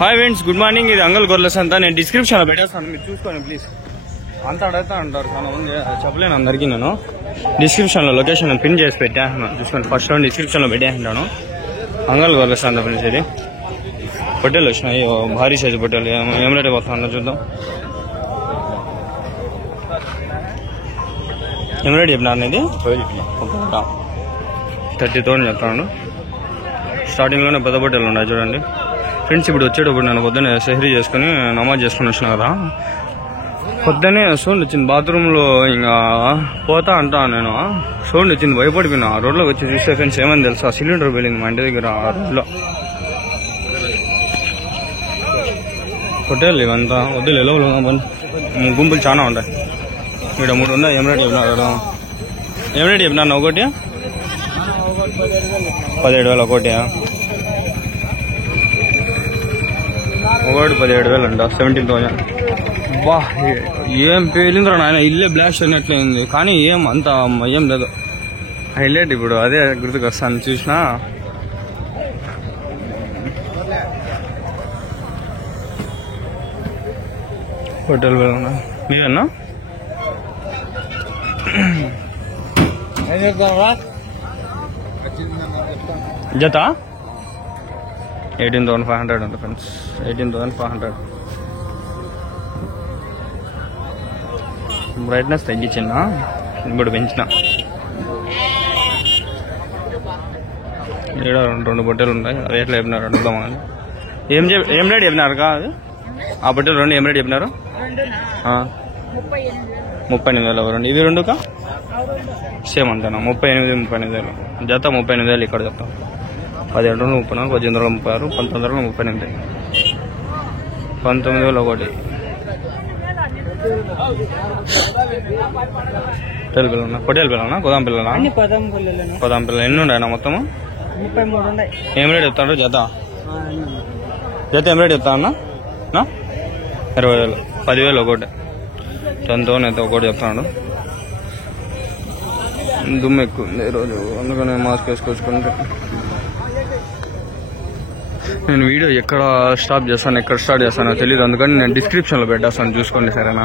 Hi friends, good morning. ఇది అంగల్ గొర్రెల సంత. నేను డిస్క్రిప్షన్ లో పెట్టేస్తాను, మీరు చూసుకోండి ప్లీజ్. అంత అడుగుతా అంటారు చాలా మంది, చెప్పలేను అందరికీ. నేను డిస్క్రిప్షన్ లో లొకేషన్ పిన్ చేసి పెట్టాను, చూసుకోండి. ఫస్ట్ లో డిస్క్రిప్షన్ లో పెట్టేసింటాను. అంగల్ గొర్రెల సంత ఫ్రెండ్స్. ఇది పొట్టేలు వచ్చినాయి, భారీ సైజు పొట్టేలు. ఏం రేట్ వస్తుందో చూద్దాం. ఏం రేట్ చెప్పినారు? ఇది 30,000 చెప్తాను. స్టార్టింగ్ లోనే పెద్ద పొట్టేలు ఉన్నాయి చూడండి ఫ్రెండ్స్. ఇప్పుడు వచ్చేటప్పుడు నేను పొద్దున్నే సెహరీ చేసుకుని నమాజ్ చేసుకుని వచ్చిన కదా, పొద్దున్నే సౌండ్ వచ్చింది బాత్రూమ్ లో. ఇంకా పోతా అంటా నేను, సౌండ్ వచ్చింది, భయపడిపోయినా. రోడ్లోకి వచ్చి చూస్తే ఫ్రెండ్స్ ఏమని తెలుసా, సిలిండర్ వెళ్ళింది మా ఇంటి దగ్గర. ఆ రోడ్లో పొట్టేళ్ళు ఇవంతా వద్దులు ఎలా గుంపులు చాలా ఉంటాయి. ఇక్కడ 3 ఉన్నాయి. ఏం రేట్ చెప్పినారు? ఏం రేట్ చెప్పినాను? ఒకటి 17,000 ఒకటి. ఒకటి 17,000 అంట, 17,000. బా ఏం పేలిందిరా నాయన, ఇల్లే బ్లాస్ట్ అయినట్లయింది. కానీ ఏం అంత ఏం లేదు, హైలైట్. ఇప్పుడు అదే గుర్తుకు వస్తాను. చూసినా హోటల్ మీరన్నా జత 18,500 ఉంది ఫ్రెండ్స్. 18,500. బ్రైట్నెస్ తగ్గించిన, ఇప్పుడు పెంచిన. ఇక్కడ 2 పొట్టేలు ఉంటాయి. అవి ఎట్లా చెప్పినారు అడుగుదామని. ఏం రేట్ చెప్పినారు కాదు? ఆ పొట్టేలు 2 ఏం రేట్ చెప్పినారు? 38,000 2. ఇవి 2 సేమ్ అంతేనా? 38,000 జత 38,000 ఇక్కడ చెప్తాం. 17,000 34, 18,000 36, 19,038, 19,000 ఒకటి. పిల్లలు పొట్టేలు పిల్లనా, కుదాం పిల్లనా? కుదాం పిల్లలు. ఎన్ని ఉన్నాయన్నా మొత్తము? 33 ఉన్నాయి. ఏం రేట్ చెప్తాడు జత? జత ఏం రేట్ చెప్తా అన్నా? 20,000. 10,000 ఒకటి. 10,000 అయితే ఒకటి చెప్తాడు. దుమ్ము ఎక్కువ ఉంది ఈరోజు, అందుకని మాస్క్ వేసుకొచ్చుకుంటే. నేను వీడియో ఎక్కడ స్టాప్ చేస్తాను, ఎక్కడ స్టార్ట్ చేస్తానో తెలియదు, అందుకని నేను డిస్క్రిప్షన్ లో పెట్టేస్తాను, చూసుకోండి సరేనా?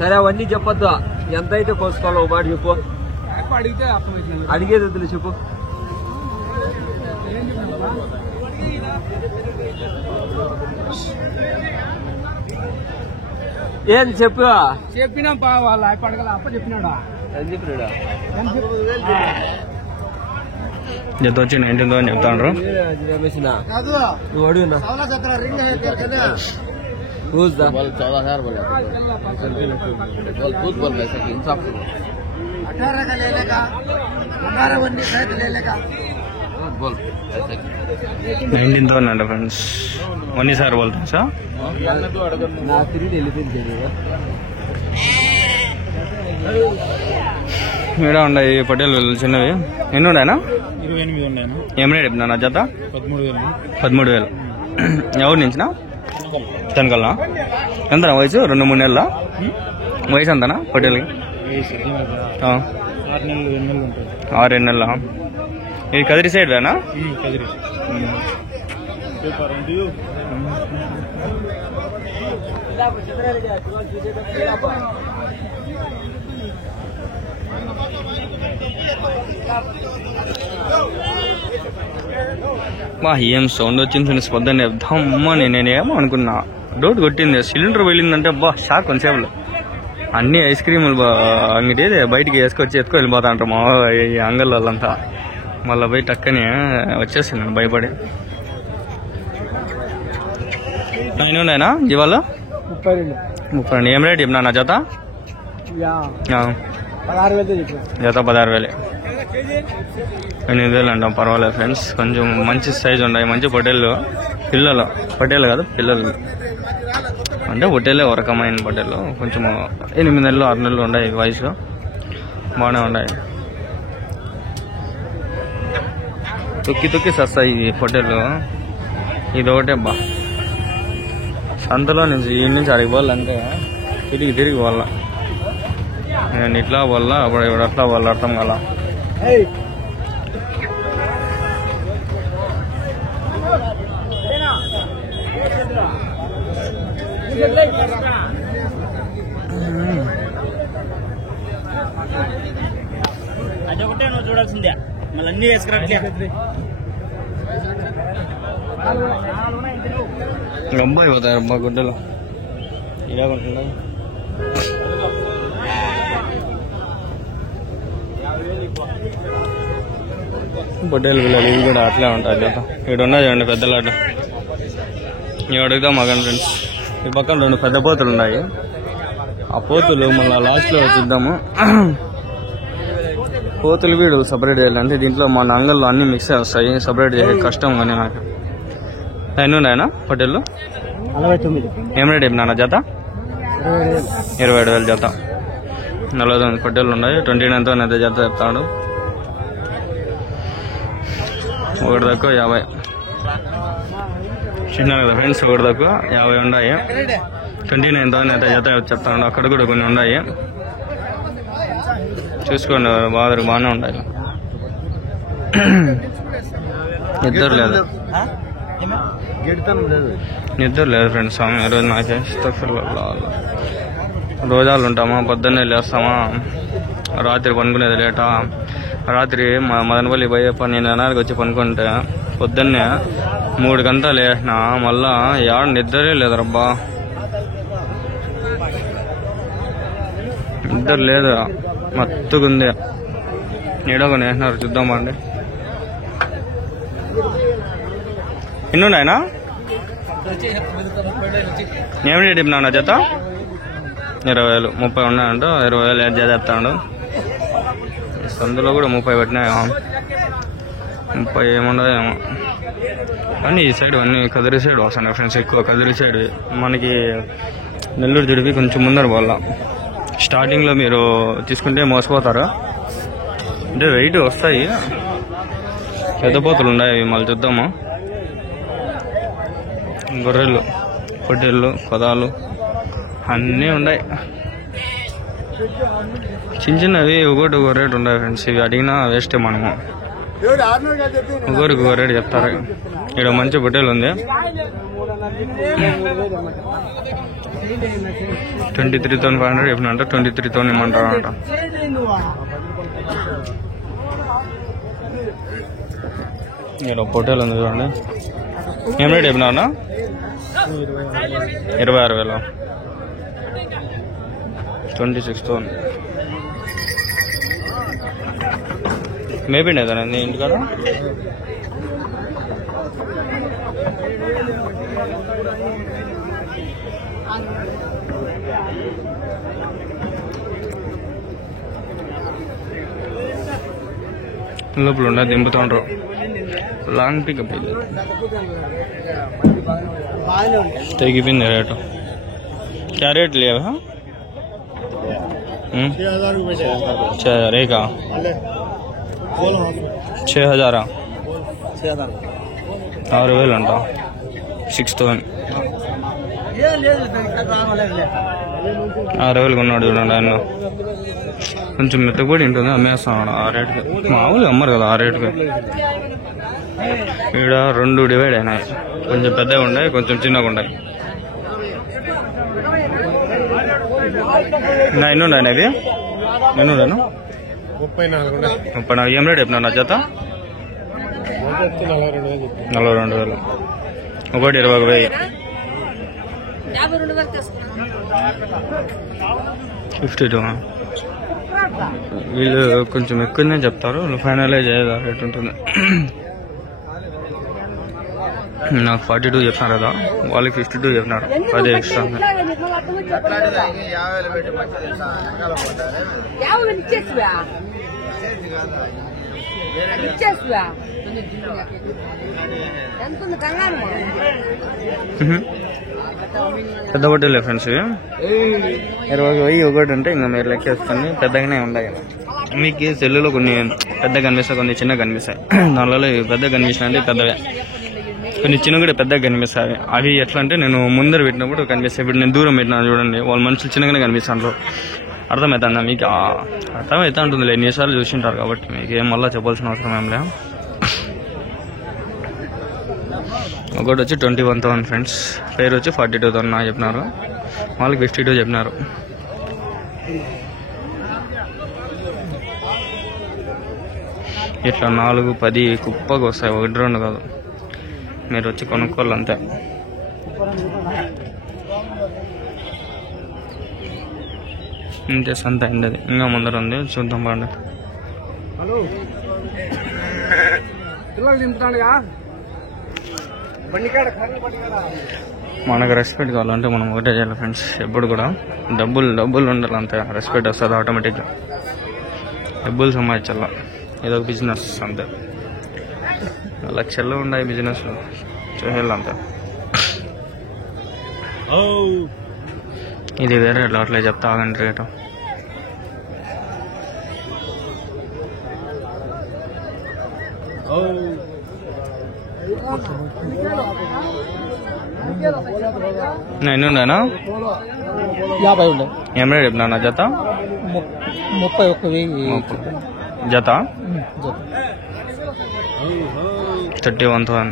సరే అవన్నీ చెప్పొద్దు, ఎంత అయితే కోసుకోవాలో మాట చెప్పు. అడిగేది వద్దులే చెప్పు. ఏం చెప్పు. చెప్పినాం వాళ్ళ పడగల అప్ప చెప్పినాడా? జత వచ్చి 19,000 చెప్తాను. నువ్వు అడుగునా बोल 19,000 అంట ఫ్రెండ్స్. మనీ సార్ బోల్తా సార్ ఇక్కడ ఉన్నాయి పొట్టేలు చిన్నవి. ఎన్ని ఉన్నాయనా? 28 ఉన్నాయన్నా. ఏం రేట్ చెప్పినా జత? 13,000. ఎవరి నుంచినా? తనకల్లా. ఎంత వయసు? 2-3 నెలల వయసు అంతనా పొట్టేలకి? 6-7 నెలల. ఇది కదిరి సైడ్ వేనా? ఏం సౌండ్ వచ్చింది ఫ్రెండ్స్ పొద్దున్నే. దమ్మని నేనేమో అనుకున్నా, డోట్ కొట్టింది, సిలిండర్ వెళ్ళిందంటే షాక్ కొంచెంసేపులో. అన్ని ఐస్ క్రీములు అంగడి బయటికి ఎత్తుకొని వెళ్ళిపోతా అంటారు మా ఈ అంగల్ వాళ్ళంతా. మళ్ళీ పోయి టక్కని వచ్చేసి నేను భయపడి. 9 ఉన్నాయనా ఇవాళ? 32. ఏం రేట్ చెప్పినా నా జత? జత 16,000. 8,000 అంటాం. పర్వాలేదు ఫ్రెండ్స్, కొంచెం మంచి సైజు ఉన్నాయి, మంచి పొట్టేళ్ళు. పిల్లలు పొట్టేళ్ళు కాదు, పిల్లలు అంటే పొట్టేళ్ళే ఒక రకమైన పొట్టేళ్ళు. కొంచెం 8 నెలలు 6 నెలలు ఉన్నాయి వయసు, బాగానే ఉన్నాయి. తొక్కి సస్తాయి ఈ పొట్టేళ్ళు. ఇది ఒకటే సంతలో నుంచి ఈ నుంచి అడిగి పోవాలంటే తిరిగి పోవాల. నేను ఇట్లా వల్ల అప్పుడు ఇప్పుడు అట్లా వాళ్ళు అర్థం కల. అదొకటే నువ్వు చూడాల్సిందే, మళ్ళీ అన్ని వేసుకురాట్లే. అబ్బాయి పోతారు అబ్బా గుడ్డలు ఇలా ఉంటున్నాయి. పొట్టేలు పిల్లలు ఇవి కూడా అట్లే ఉంటాయి జత. ఇక్కడ ఉన్నాయి చూడండి పెద్ద లాట. ఇవి అడుగుదాం మగన్ ఫ్రెండ్స్. ఈ పక్కన 2 పెద్ద పోతులు ఉన్నాయి. ఆ పోతులు మళ్ళీ లాస్ట్లో చూద్దాము. పోతులు వీడు సపరేట్ చేయాలి అంటే దీంట్లో మన అంగల్లో అన్ని మిక్స్ వస్తాయి. సపరేట్ చేసే కష్టం కానీ నాకు. ఎన్ని ఉన్నాయన్నా పొట్టేళ్ళు? 49. ఏం రేట్ చెప్పినా జత? 27,000 జత. 49 పొట్టేళ్ళు ఉన్నాయి. 29తో అయితే జత చెప్తాడు. ఒకటి తక్కువ 50. చిన్న కదా ఫ్రెండ్స్, ఒకటి తక్కువ 50 ఉన్నాయి. 29తో అయితే జత చెప్తాడు. అక్కడ కూడా కొన్ని ఉన్నాయి, చూసుకోండి. బాగానే ఉంటాయి. నిద్ర లేదు ఫ్రెండ్స్. ఈరోజు నాకే రోజాలు ఉంటామా, పొద్దున్నే లేస్తామా, రాత్రి పనుకునేది లేటా. రాత్రి మదనపల్లి పోయే పని 8:30కి వచ్చి పనుకుంటే పొద్దున్నే 3 గంటలు లేచినా మళ్ళా యాడ నిద్రే లేదరబ్బా. నిద్ర లేదు, మత్తుగుంది. ఏడో కొన్ని వేసినారు, చూద్దామా అండి. ఎన్ని ఉన్నాయనా? ఏమి రేట్ చెప్పినా జత? 20,000. 30 ఉన్నాయంట. 20,000 జత చెప్తాడు. సందులో కూడా 30 పెట్టినాయా? 30 ఏముండదు ఏమో. కానీ ఈ సైడ్ అన్ని కదిరి సైడ్ వస్తున్నాయి ఫ్రెండ్స్, ఎక్కువ కదిరి సైడ్. మనకి నెల్లూరు జుడిపి కొంచెం ముందర పోవాల. స్టార్టింగ్లో మీరు తీసుకుంటే మోసపోతారు, అంటే వెయిట్ వస్తాయి. పెద్ద పోతులు ఉన్నాయి, మళ్ళీ చూద్దాము. గొర్రెలు, పొట్టేళ్ళు, కొదాలు అన్నీ ఉన్నాయి. చిన్నవి ఒకటి ఒక రేటు ఉన్నాయి ఫ్రెండ్స్. ఇవి అడిగినా వేస్టే మనము. ఒకరికి ఒక రేటు చెప్తారు. ఇక్కడ మంచి పొట్టేలు ఉంది. 23,500 చెప్పినంట. 23,000 ఇమ్మంటారంట. ఇక్కడ పొట్టేలు ఉంది చూడండి. ఏం రేట్ చెప్పినా? 26,000. 26,000. మేబీ ఏదైనా ఇంటికాడ లోపల ఉన్న దింపుతుండ్రు. లాంగ్ పికప్ ఇది తగ్గిపోయింది రేటు. క్యారెట్ లేవా? 6,000 एक 6,000 6,000 అంట. 6,000 6,000 కొన్నాడు చూడండి ఆయన. కొంచెం మెత్తపడి ఉంటుంది, అమ్మేస్తున్నాడు 6 రేటుకి. మామూలుగా అమ్మరు కదా 6 రేటుకి. ఇక్కడ 2 డివైడ్ అయినాయి, కొంచెం పెద్దగా ఉన్నాయి, కొంచెం చిన్నగా ఉన్నాయి. ఎన్ని ఉన్నాయి అవి? ఎన్ని ఉన్నాను? 34. ఏం రేట్ చెప్పినా నా జత? 42,000. ఒకటి 21,000. 52. వీళ్ళు కొంచెం ఎక్కువనే చెప్తారు, ఫైనలైజ్ అయ్యేదా రేట్ ఉంటుంది. నాకు 42 చెప్పినారు కదా, వాళ్ళకి 52 చెప్పినారు. అదే ఎక్స్ట్రా. పెద్ద బట్టలే ఫ్రెండ్స్ ఇవి. 20,000 ఒకటి అంటే ఇంకా మీరు లెక్కేసుకొని పెద్దగానే ఉన్నాయి. మీకు సెల్లులో కొన్ని పెద్ద కనిపిస్తాయి, కొన్ని చిన్నగా కనిపిస్తాయి. దానిలో పెద్ద కనిపిస్తాయి అంటే పెద్దవే, కొన్ని చిన్న కూడా పెద్దగా కనిపిస్తాయి. అవి ఎట్లా అంటే నేను ముందర పెట్టినప్పుడు కనిపిస్తాయి. ఇప్పుడు నేను దూరం పెట్టినా చూడండి, వాళ్ళ మనుషులు చిన్నగానే కనిపిస్తాను. అర్థమవుతుందా మీకు? అర్థమైతే ఉంటుందిలే, ఎన్నిసార్లు చూసింటారు కాబట్టి మీకు ఏం మళ్ళీ చెప్పాల్సిన అవసరం ఏం లే. ఒకటి వచ్చి 21,000 ఫ్రెండ్స్, పేరు వచ్చి 42,000 చెప్పినారు, వాళ్ళకి 52 చెప్పినారు. ఇట్లా 4-10 కుప్పకు వస్తాయి, 1-2 కాదు. మీరు వచ్చి కొనుక్కోవాలి అంతే. ఇంతే సంత అయింది, ఇంకా ముందర ఉంది, చూద్దాం బాండి. మనకు రెస్పెక్ట్ కావాలంటే మనం ఒకటే చేయాలి ఫ్రెండ్స్, ఎప్పుడు కూడా డబ్బులు ఉండాలి, అంతే రెస్పెక్ట్ వస్తుంది ఆటోమేటిక్గా. డబ్బులు సంపాదించాల, ఏదో బిజినెస్ అంతే, లక్షల్లో ఉన్నాయి బిజినెస్ చేయాలి అంతే. ఇది వేరే అట్లా చెప్తా ఆగండి రేటు. ఎన్ని ఉన్నాయనా? 50 ఉండే. ఏం రేట్ చెప్పినా జత? 31,000 జత 31,000.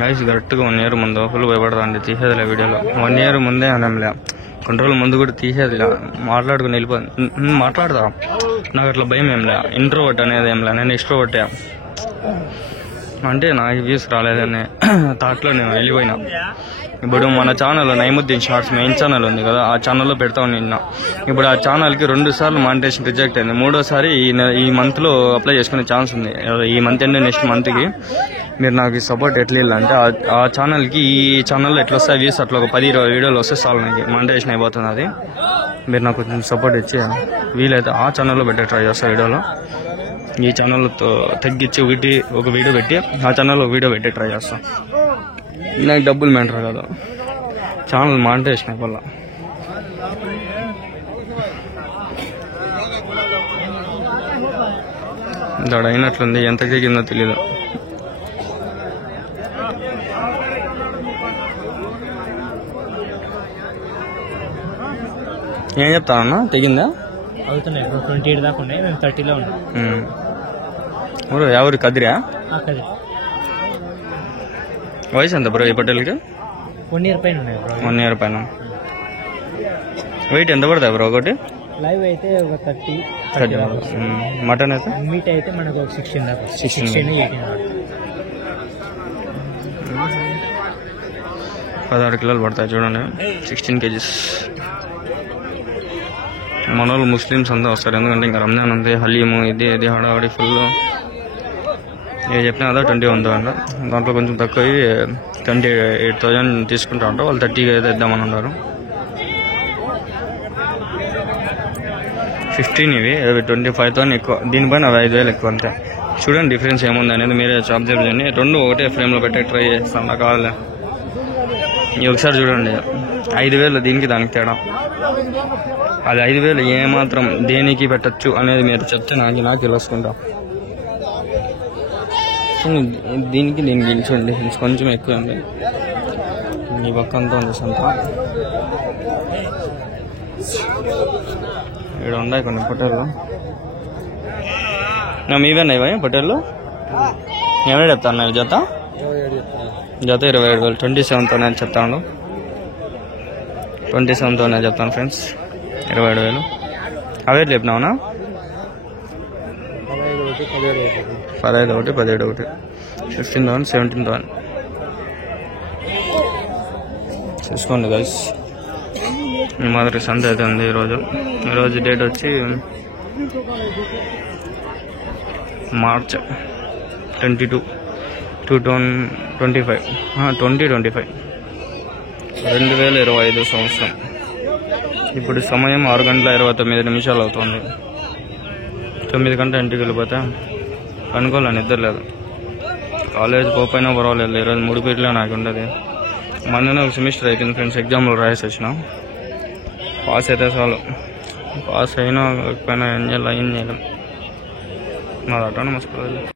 గైస్ కరెక్ట్గా 1 year ముందు ఫుల్ భయపడతా అండి, తీసేదిలే వీడియోలో. 1 year ముందే అనేంలే, కొన్ని రోజుల ముందు కూడా తీసేదిలే, మాట్లాడుకుని మాట్లాడదా. నాకు అట్లా భయం ఏంలే, ఇంట్రోవర్ట్ అనేది ఏంలే, నేను ఎక్స్ట్రోవర్టే. అంటే నాకు వ్యూస్ రాలేదని థాట్లో నేను వెళ్ళిపోయినా. ఇప్పుడు మన ఛానల్లో నైముద్దీన్ షార్ట్స్ మెయిన్ ఛానల్ ఉంది కదా, ఆ ఛానల్లో పెడతాం నిన్న. ఇప్పుడు ఆ ఛానల్కి 2 సార్లు మానిటైజేషన్ రిజెక్ట్ అయింది, 3వసారి ఈ మంత్లో అప్లై చేసుకునే ఛాన్స్ ఉంది. ఈ మంత్ అండ్ నెక్స్ట్ మంత్కి మీరు నాకు సపోర్ట్ ఎట్లా అంటే ఆ ఛానల్కి, ఈ ఛానల్లో ఎట్లా వస్తాయి వ్యూస్ అట్లా ఒక 10-20 వీడియోలు వస్తే చాలు, నాకు మానిటైజేషన్ అయిపోతుంది. అది మీరు నాకు కొంచెం సపోర్ట్ ఇచ్చి వీలైతే ఆ ఛానల్లో పెట్టే ట్రై చేస్తా వీడియోలో. ఈ ఛానల్తో తగ్గించి ఒక వీడియో పెట్టి ఆ ఛానల్లో ఒక వీడియో పెట్టి ట్రై చేస్తా. నాకు డబ్బులు మ్యాటర్ కాదు, ఛానల్ మానిటైజేషన్ అయిపోవాల. దాడు అయినట్లుంది, ఎంత దిగిందో తెలీదు. ఏం చెప్తానన్నా, తెగిందా? అవుతున్నాయి బ్రో, 28 దాకా ఉన్నాయి, మేము 30లో ఉన్నాం. ఎవరు కదిరా? కదిరి. వయసు ఎంత బ్రో ఈ పట్టేలకి? 1 year పైన ఉన్నాయి బ్రో. 1 year పైన. వెయిట్ ఎంత పడతాయి బ్రో ఒకటి? లైవ్ అయితే ఒక 30. మటన్ అయితే? మీట్ అయితే మనకు ఒక 16 దాకా, 16, 18 16 కిలోలు పడతాయి చూడండి, 16 kgs. మన వాళ్ళు ముస్లిమ్స్ అంతా వస్తారు, ఎందుకంటే ఇంకా రంజాన్ ఉంది, హలీము ఇది హడావడి ఫుల్. ఏ చెప్పినా కదా 21,000, దాంట్లో కొంచెం తక్కువ 28,000 తీసుకుంటా ఉంటారు వాళ్ళు. 30 అయితే ఇద్దామని ఉన్నారు. 15 ఇవి 25,000 ఎక్కువ, దీనిపైన 5,000 ఎక్కువ అంతే. చూడండి డిఫరెన్స్ ఏముంది అనేది మీరే అబ్జర్వ్ చేయండి. 2 ఒకటే ఫ్రేమ్లో పెట్టే ట్రై చేస్తాం, నాకు కావాలి. ఈ ఒకసారి చూడండి, 5,000 దీనికి దానికి తేడా. అది 5,000 ఏమాత్రం దేనికి పెట్టచ్చు అనేది మీరు చెప్తే నాకు తెలుసుకుంటాం. దీనికి చూడండి కొంచెం ఎక్కువ ఉంది, ఈ పక్క అంతా ఉంది సంత. ఇక్కడ ఉన్నాయి కొన్ని పొట్టేళ్ళు, మీవేనా ఇవా పొట్టేళ్ళు? ఏమైనా చెప్తాను జత 27,000, 27,000 చెప్తాను. 27,000 చెప్తాను ఫ్రెండ్స్, 27,000. అవే చెప్పినావునా? 15 ఒకటి, 17 ఒకటి, 16,000, 17,000 చూసుకోండి గైస్. ఈ మాదిరి సంత అయితే ఉంది ఈరోజు డేట్ వచ్చి మార్చ్ 22, 2025 2025 సంవత్సరం. ఇప్పుడు సమయం 6:29 అవుతుంది. 9 గంటల ఇంటికి వెళ్ళిపోతే అనుకోవాలని నిద్ర లేదు. కాలేజ్ పోయినా పర్వాలేదు, ఈరోజు 3 పీరియడ్లే నాకు ఉండదు. మొన్ననే ఒక సెమిస్టర్ అయిపోయింది ఫ్రెండ్స్, ఎగ్జామ్లో రాయేసి వచ్చిన. పాస్ అయితే చాలు, పాస్ అయినా ఎక్కడైనా ఏం చేయలేం. మాది అటానమస్ కాలేజ్.